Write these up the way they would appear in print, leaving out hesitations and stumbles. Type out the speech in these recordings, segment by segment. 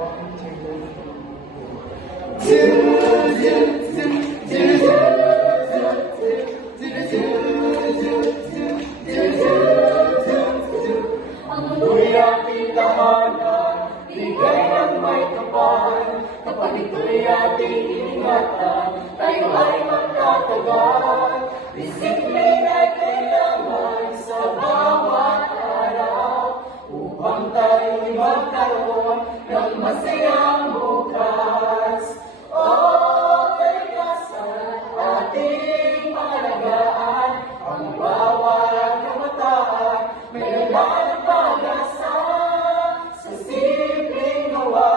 Ang mulo'y ating tahanan, bigay ng may kapal. Kapag ito'y ating ingatan, tayo ay magtatagal. Disiplina'y kailangan sa bawat araw, upang tayo'y magkaroon ng masayang bukas. O kalikasan, ating pangalagaan, ang bawat kabataan, may ng pag-asa. Sa simpleng gawa,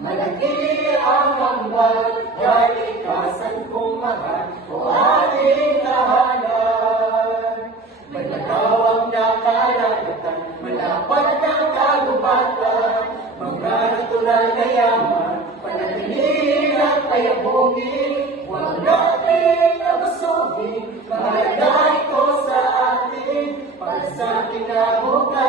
malaki ang hambal, kalikasan kung mahal o ating tahanan. Maglagawang na karagatan, malapad ng kagubatan, mga natural na yaman, panatilihin at payabungin, huwag natin nabusugin, mahalaga ito sa atin, para sa kinabukasan.